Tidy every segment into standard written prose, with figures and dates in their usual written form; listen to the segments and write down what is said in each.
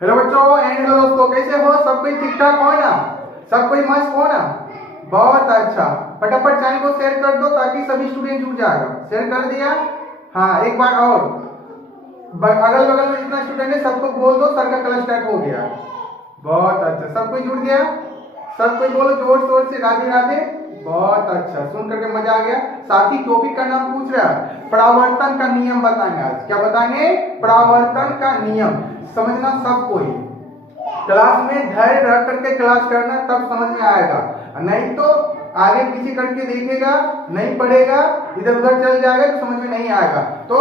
Hello बच्चों and hello दोस्तों, कैसे हो? सब कोई ठीक ठाक हो ना? सब कोई मस्त हो ना? बहुत अच्छा। फटाफट चैनल को शेयर कर दो ताकि सभी स्टूडेंट जुड़ जाएगा। शेयर कर दिया? हाँ, एक बार और अगल बगल में जितना स्टूडेंट है सबको बोल दो, सर का क्लास स्टार्ट हो गया। बहुत अच्छा, सब कोई जुड़ गया। सब कोई बोलो जोर शोर से राधे राधे। बहुत अच्छा, सुन करके मजा आ गया। साथी टॉपिक का नाम पूछ रहा है, परावर्तन का नियम बताएंगे आज। क्या बताएंगे? परावर्तन का नियम। समझना सब कोई क्लास में धैर्य रख करके क्लास करना, तब समझ में आएगा। नहीं तो आगे पीछे करके देखेगा, नहीं पढ़ेगा, इधर उधर चल जाएगा तो समझ में नहीं आएगा। तो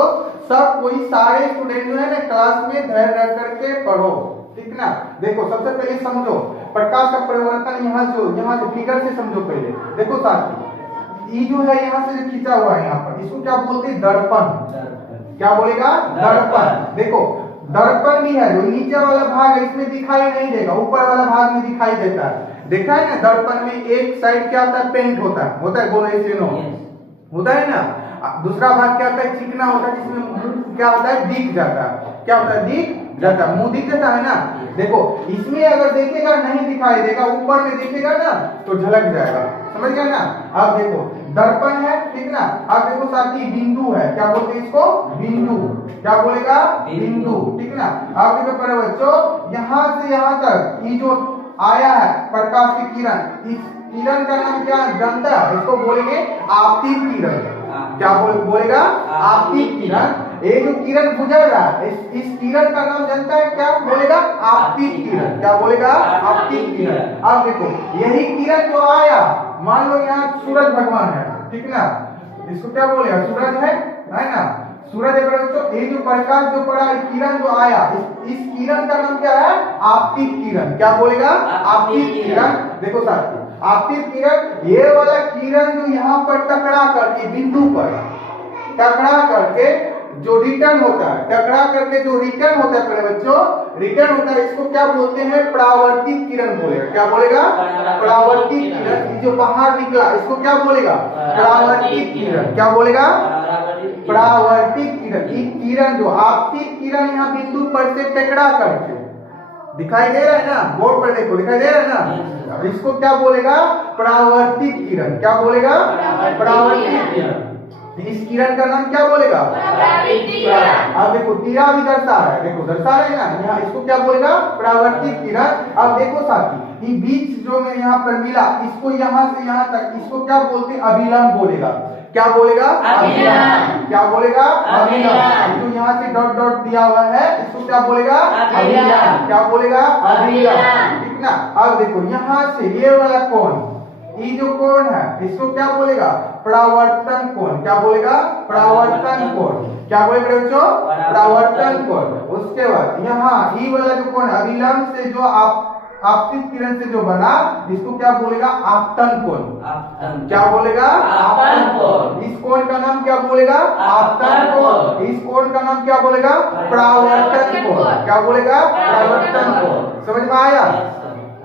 सब कोई सारे स्टूडेंट जो है ना क्लास में धैर्य रख करके पढ़ो, ठीक ना? देखो सबसे पहले समझो प्रकाश का परिवर्तन। यहाँ से फिगर से समझो पहले। देखो साथी, ये जो है यहाँ से जो खींचा हुआ है यहाँ पर, इसको क्या बोलते हैं? दर्पण। क्या बोलेगा? दर्पण। देखो दर्पण भी है, जो नीचे वाला भाग है इसमें दिखाई नहीं देगा, ऊपर वाला भाग में दिखाई देता है। देखा है ना, दर्पण में एक साइड क्या होता है? पेंट होता है। बोलो ऐसे नो होता है ना। दूसरा भाग क्या होता है? चिकना होता है, जिसमें मुंह क्या होता है? दिख जाता है। क्या होता है? दिख जाता है, मुंह दिख जाता है ना। देखो इसमें अगर देखेगा नहीं दिखाई देगा, ऊपर में देखेगा ना तो झलक जाएगा। समझ गया ना? अब देखो दर्पण है, ठीक ना? अब देखो साथी बिंदु है। क्या बोलते हैं इसको? बिंदु। क्या बोलेगा? बिंदु, ठीक ना? अब देखो प्यारे बच्चों, यहाँ से यहाँ तक ये जो आया है प्रकाश की किरण, इस किरण का नाम क्या जानता है? इसको बोलेंगे आपतित किरण। क्या बोलेगा? आपतित किरण। ये जो किरण गुजर रहा है, इस किरण का नाम जानता है? क्या बोलेगा? आपतित किरण। क्या बोलेगा? आपतित किरण। अब देखो यही किरण जो आया, मान लो यहाँ सूरज भगवान है, ठीक ना? इसको क्या बोलेगा? सूरज है ना? सूरज है बच्चों। ये जो प्रकाश जो पड़ा, किरण जो आया, इस किरण का नाम क्या है? आपतित किरण। क्या बोलेगा? आपतित किरण। देखो साथी, आपतित किरण, ये वाला किरण जो यहाँ पर टकरा करके बिंदु पर टकरा करके जो रिटर्न होता है, टकरा करके जो रिटर्न होता है मेरे बच्चों, रिटर्न होता है, इसको क्या बोलते हैं? परावर्तित किरण बोलेगा। क्या बोलेगा? परावर्तित किरण। जो बाहर निकला इसको क्या बोलेगा? परावर्तित किरण। क्या बोलेगा? परावर्तित किरण। ये किरण जो आपतित किरण यहाँ बिंदु पर से टकरा करके दिखाई दे रहा है ना, बोर्ड पर देखो दिखाई दे रहा है ना, इसको क्या बोलेगा? परावर्तित किरण। क्या बोलेगा? परावर्तित किरण। इस किरण का नाम क्या बोलेगा? अब देखो तीरा भी दर्शा है, देखो दर्शा है ना, यहाँ इसको क्या बोलेगा? परावर्तित किरण। अब देखो साथी, ये बीच जो में यहाँ पर मिला, इसको यहाँ से यहाँ तक, इसको क्या बोलते हैं? अभिलंब बोलेगा। क्या बोलेगा? अभिलंब। क्या बोलेगा? अभिलंब। जो यहाँ से डॉट डॉट दिया हुआ है, इसको क्या बोलेगा? अभिलंब। क्या बोलेगा? अभिलंब, ठीक ना? अब देखो यहाँ से ये वाला कोण, ये जो कोण है इसको क्या बोलेगा? परावर्तन कोण। क्या बोलेगा? परावर्तन कोण। क्या बोलेगा बच्चों? परावर्तन कोण। उसके बाद यहाँ ये वाला जो कोण अभिलंब से जो आपतित किरण से जो बना, इसको क्या बोलेगा? आपतन कोण। क्या बोलेगा? आपतन कोण। इस कोण का नाम क्या बोलेगा? आपतन कोण। इस कोण का नाम क्या बोलेगा? परावर्तन कोण। क्या बोलेगा? परावर्तन कोण। समझ में आया?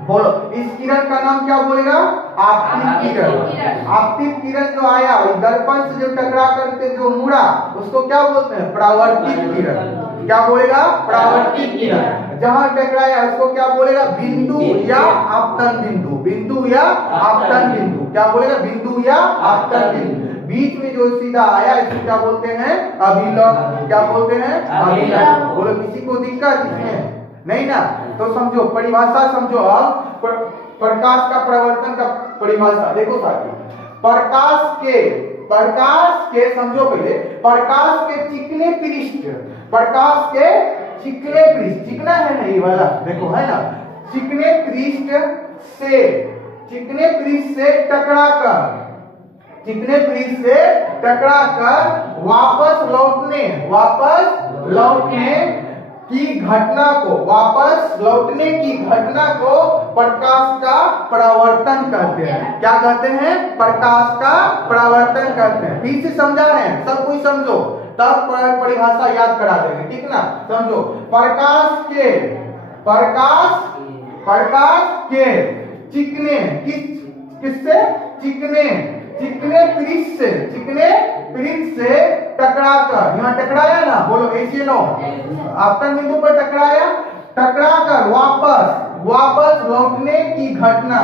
बोलो इस किरण का नाम क्या बोलेगा? आपतित किरण। आपतित किरण जो आया दर्पण से जो टकरा करके जो मुड़ा, उसको क्या बोलते हैं? परावर्तित किरण। क्या बोलेगा? परावर्तित किरण। जहां टकराया उसको क्या बोलेगा? बिंदु या आपतन बिंदु। बिंदु या आपतन बिंदु। क्या बोलेगा? बिंदु या आपतन बिंदु। बीच में जो सीधा आया इसको क्या बोलते हैं? अभिलंब। क्या बोलते हैं? अभिलंब। बोलो किसी को दिक्कत इसमें नहीं ना? तो समझो परिभाषा समझो। अब प्रकाश का परिवर्तन का परिभाषा देखो साथी, प्रकाश के समझो पहले, प्रकाश के चिकने पृष्ठ, प्रकाश के चिकने पृष्ठ, चिकना है ना ये वाला, देखो है ना, चिकने पृष्ठ से टकराकर वापस लौटने की घटना को प्रकाश का परावर्तन कहते हैं। क्या कहते हैं? प्रकाश का परावर्तन कहते हैं। फिर से समझा रहे हैं, सब कुछ समझो तब परिभाषा याद करा देंगे, ठीक ना? समझो प्रकाश के चिकने किससे? चिकने पृष्ठ से टकराकर, यहाँ टकराया ना, बोलो ऐसे नो, आपतन बिंदु पर टकराया टकराकर वापस लौटने की घटना,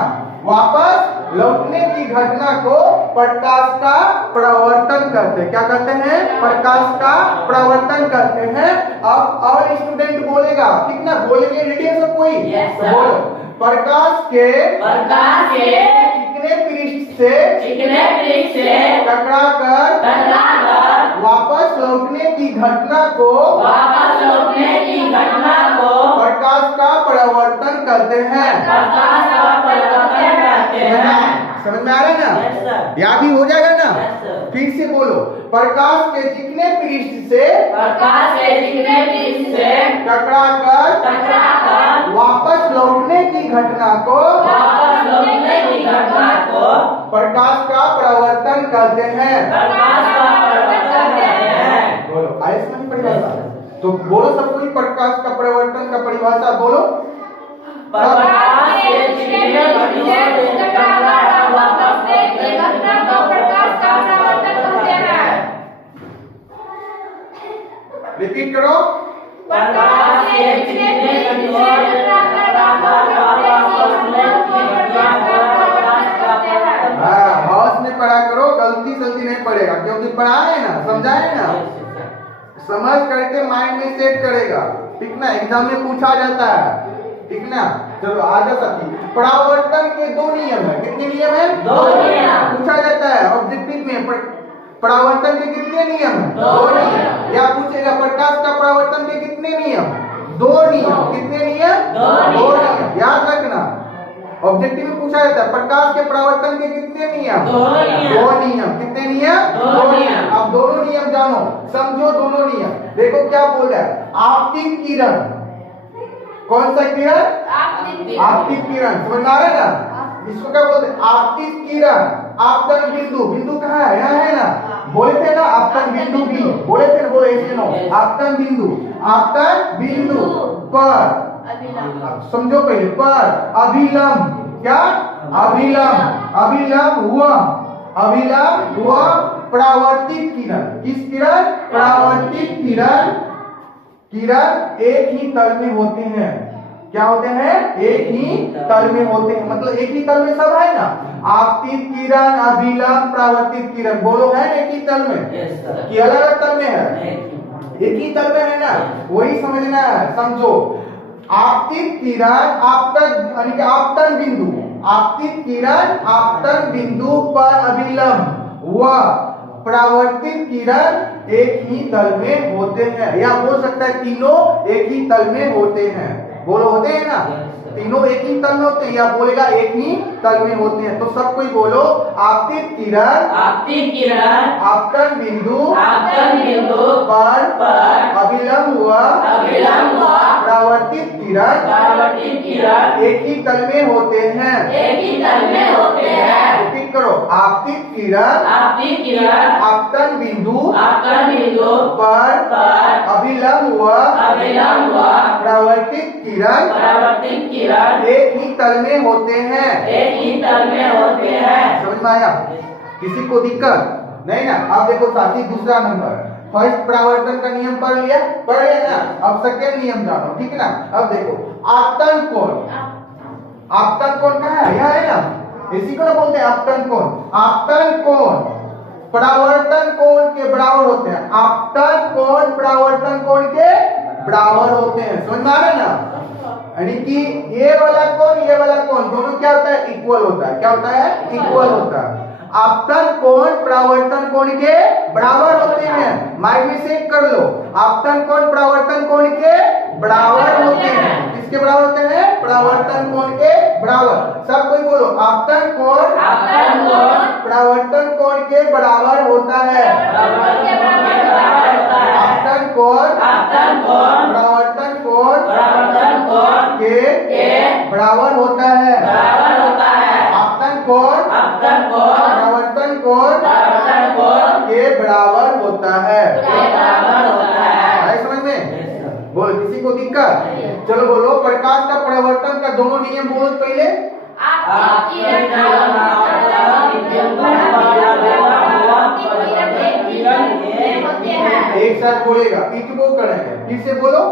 वापस लौटने की घटना को प्रकाश का प्रवर्तन करते हैं। क्या करते हैं? प्रकाश का प्रवर्तन करते हैं। अब और स्टूडेंट बोलेगा, कितना बोलेंगे? रेडी है सब कोई? तो बोलो, प्रकाश के चिकने पृष्ठ से टकराकर वापस लौटने की घटना को प्रकाश का प्रवर्तन करते हैं। समझ में आ रहा है ना? याद ही हो जाएगा ना? फिर से बोलो, प्रकाश के चिकने पृष्ठ से टकराकर वापस लौटने की घटना को प्रकाश का प्रवर्तन करते हैं। बोलो, आए समझ में परिभाषा? तो बोलो सब कोई, प्रकाश का प्रवर्तन का परिभाषा बोलो। रिपीट करो। हाउस में पढ़ा करो, गलती नहीं पड़ेगा, क्योंकि पढ़ाए ना, समझाए ना, समझ करके माइंड में सेट करेगा। ठीक ना? एग्जाम में पूछा जाता है। ठीक ना? चलो आगे साथी, परावर्तन के दो नियम है। कितने नियम है? दो नियम पूछा जाता है ऑब्जेक्टिव में। परावर्तन के कितने नियम है? दो नियम। या पूछेगा प्रकाश का परावर्तन के कितने नियम? दो नियम। कितने नियम? दो नियम। याद रखना, ऑब्जेक्टिव में पूछा जाता है प्रकाश के परावर्तन के कितने नियम? दो नियम। कितने नियम? दो नियम। अब दोनों नियम जानो, समझो दोनों नियम। देखो क्या बोल रहा है, आपतित किरण। कौन सा किरण? आपतित किरण। समझ में आ रहा है ना? इसको क्या बोलते हैं? आपतित किरण। आपतन बिंदु, बिंदु कहाँ है? यहाँ है ना? बोले थे ना आपतन बिंदु भी, बोले थे ना, बोलो ऐसे नो, आपतन बिंदु पर, समझो पहले, पर अभिलंब, क्या? अभिलंब हुआ परावर्तित किरण। किस किरण? परावर्तित किरण एक ही तल में होते हैं। क्या होते हैं? एक ही तल में होते हैं। मतलब एक ही तल में सब है ना? आपतित किरण, अभिलंब, परावर्तित किरण, बोलो है एक ही तल में कि अलग अलग तल में है? एक ही तल में है ना? वही समझना है, समझो। आपतित किरण आपतन बिंदु, आपतित किरण आपतन बिंदु पर अभिलंब व परावर्तित किरण एक ही तल में होते हैं। या बोल सकता है तीनों एक ही तल में होते हैं। बोलो, होते हैं ना? तीनों एक ही तल में होते हैं, या बोलेगा एक ही तल में होते हैं। तो सब कोई बोलो, आपतित किरण आपतन बिंदु पर अभिलंब हुआ परावर्तित किरण एक ही तल में होते हैं। रिपीट करो, आपतित किरण आपतन बिंदु पर अभिलंब हुआ परावर्तित किरण एक ही तल में होते हैं। समझ में आया? किसी को दिक्कत नहीं ना? अब देखो साथी, दूसरा नंबर, फर्स्ट परावर्तन का नियम पढ़ लिया ना? अब सेकेंड नियम जानो। ठीक है ना? अब देखो, आपतन कोण कहाँ है? यहाँ है ना? इसी को ना बोलते हैं आपतन कोण परावर्तन कोण के बराबर होते हैं। आपतन कोण परावर्तन कोण के बराबर होते हैं। समझ में आ रहा है ना? यानी कि ये वाला कोण दोनों क्या होता है? इक्वल होता है। क्या होता है? इक्वल होता है। आपतन कोण परावर्तन कोण के बराबर होते हैं। माइंड में सेट कर लो, आपतन कोण परावर्तन कोण के बराबर होते हैं। किसके बराबर होते हैं? परावर्तन कोण के बराबर। सब कोई बोलो, आपतन कोण परावर्तन कोण के बराबर होता है। आपतन कोण परावर्तन कोण के बराबर होता है। आपतन कोण परावर्तन कोण के बराबर होता है। समझ में? बोलो, किसी को दिक्कत? चलो बोलो, प्रकाश का परावर्तन का दोनों नियम बोलो पहले। एक साथ बोलेगा, पीठ को करेंगे। फिर से बोलो,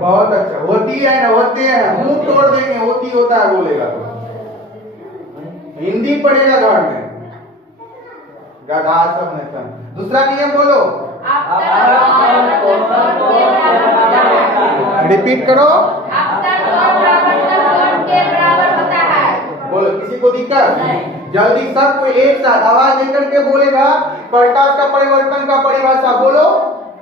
बहुत अच्छा, होती है ना, होते हैं, मुंह तोड़ देंगे, होती होता है बोलेगा तो हिंदी पढ़ेगा घर में, गधा सब नहीं। दूसरा नियम बोलो, रिपीट करो, बोलो, किसी को दिक्कत? जल्दी सब कोई एक साथ आवाज लेकर के बोलेगा। प्रकाश का परिवर्तन का परिभाषा बोलो।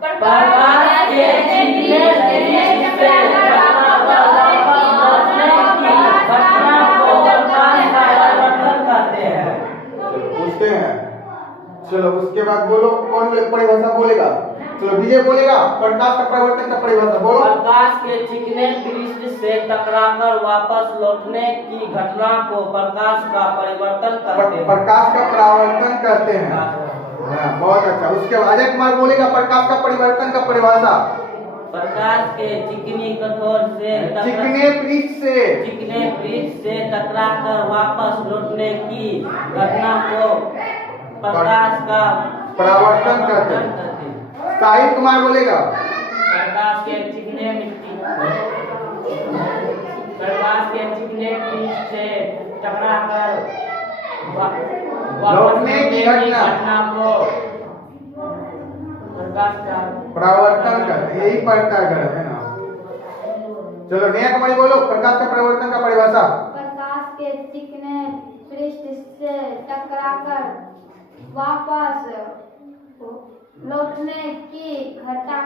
प्रकाश के चिकने दृष्टि से घटना पर वापस लौटने की घटना को प्रकाश का परिवर्तन कहते हैं। चलो पूछते हैं, चलो उसके बाद बोलो कौन परिभाषा बोलेगा। चलो विजय बोलेगा, प्रकाश का परिवर्तन का परिभाषा बोलो। प्रकाश के चिकने पृष्ठ से टकराकर वापस लौटने की घटना को प्रकाश का परिवर्तन कहते हैं। प्रकाश का परावर्तन कहते हैं। हाँ, बहुत अच्छा। उसके बाद अजय कुमार बोलेगा प्रकाश का परिवर्तन का परिभाषा। प्रकाश के चिकनी कठोर से चिकने पृष्ठ से टकराकर वापस लौटने की घटना को प्रकाश का परावर्तन कहते हैं। साहिल कुमार बोलेगा प्रकाश के चिकने पृष्ठ से टकराकर लौटने की घटना को प्रकाश का परावर्तन कहते हैं। यही पढ़ता है ना। चलो नया कुमारी बोलो प्रकाश का परिवर्तन का परिभाषा। प्रकाश के चिकने पृष्ठ से टकराकर वापस लौटने की घटना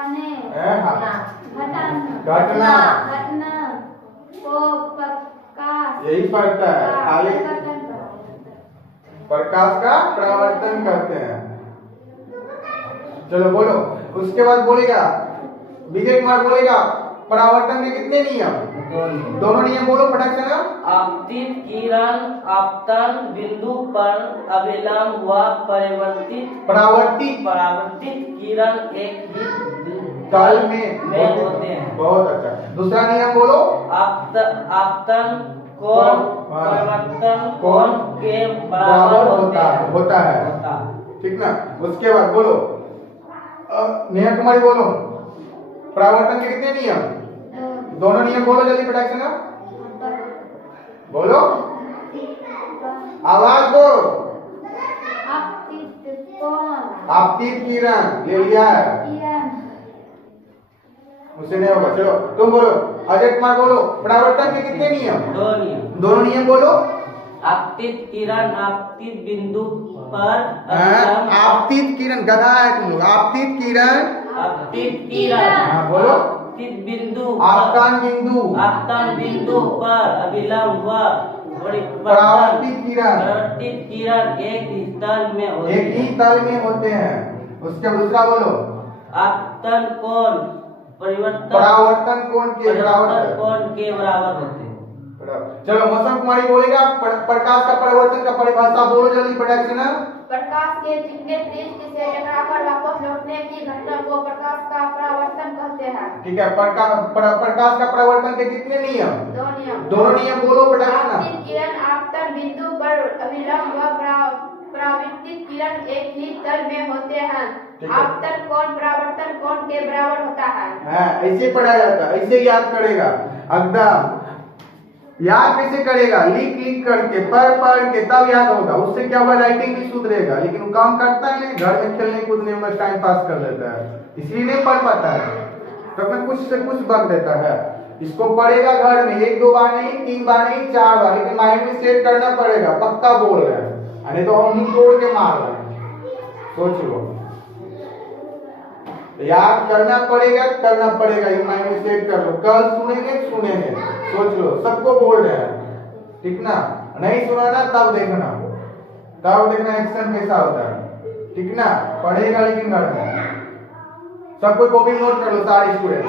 को प्रकाश, यही पढ़ता है खाली, प्रकाश का परावर्तन करते हैं। चलो बोलो, उसके बाद बोलेगा विजय कुमार बोलेगा परावर्तन के कितने नियम? दोनों नियम बोलो फटाक से ना। आपतित किरण आपतन बिंदु पर अभिलंब व परावर्तित किरण एक ही तल में होते हैं। बहुत अच्छा। दूसरा नियम बोलो। आपतन कोण परिवर्तन कोण के बराबर होता है। ठीक ना। उसके बाद बोलो नेहा कुमारी बोलो परावर्तन के कितने नियम? दोनों नियम बोलो जल्दी फटाक से ना। बोलो, आवाज दो। आपतित किरण ले लिया है, मुझसे नहीं होगा। चलो तुम बोलो, अजय कुमार बोलो परावर्तन के कितने नियम? दोनों नियम बोलो। आपतित किरण आपतित बिंदु पर आपतित किरण, गधा है तुम लोग। आपतित किरण बोलो। आपतन बिंदु पर अभिलंब व परावर्तित किरण एक ही तल में होते हैं। उसके दूसरा बोलो। आपतन कोण परावर्तन कोण के बराबर होते हैं। चलो मौसम कुमारी बोलेगा प्रकाश का परिवर्तन का परिभाषा बोलो जल्दी फटाक से ना। प्रकाश के चिकने पृष्ठ से टकराकर वापस लौटने की घटना को प्रकाश का परावर्तन कहते हैं। ठीक है। प्रकाश का परिवर्तन के कितने नियम? दोनों नियम बोलो फटाक से ना। किरण आपतन बिंदु पर अभिलंब व परावर्तित किरण एक ही तल में होते हैं। आपतन कोण परावर्तन कोण के बराबर होता है। ऐसे पढ़ा जाता है, ऐसे याद करेगा। एकदम याद कैसे करेगा? लिख करके पढ़ के तब याद होगा। उससे क्या होगा, राइटिंग भी सुधरेगा। लेकिन वो काम करता है नहीं, घर में खेलने कूदने में टाइम पास कर देता है, इसलिए नहीं पढ़ पाता है। तो अपना कुछ से कुछ बक देता है। इसको पढ़ेगा घर में 1-2 बार नहीं, 3 बार नहीं, 4 बार, लेकिन माइंड में सेट करना पड़ेगा। पक्का बोल रहे हैं, अरे तो हम मुंह तोड़ के मार रहे हैं। सोच लो, याद करना पड़ेगा ये माइंड में सेट कर लो। कल सुनेंगे सोच लो, सबको बोल रहे हैं। ठीक ना। नहीं सुना ना तब देखना एक्शन कैसा होता है। ठीक ना। पढ़ेगा लेकिन घर में। सब कोई कॉपी नोट कर लो सारे स्टूडेंट।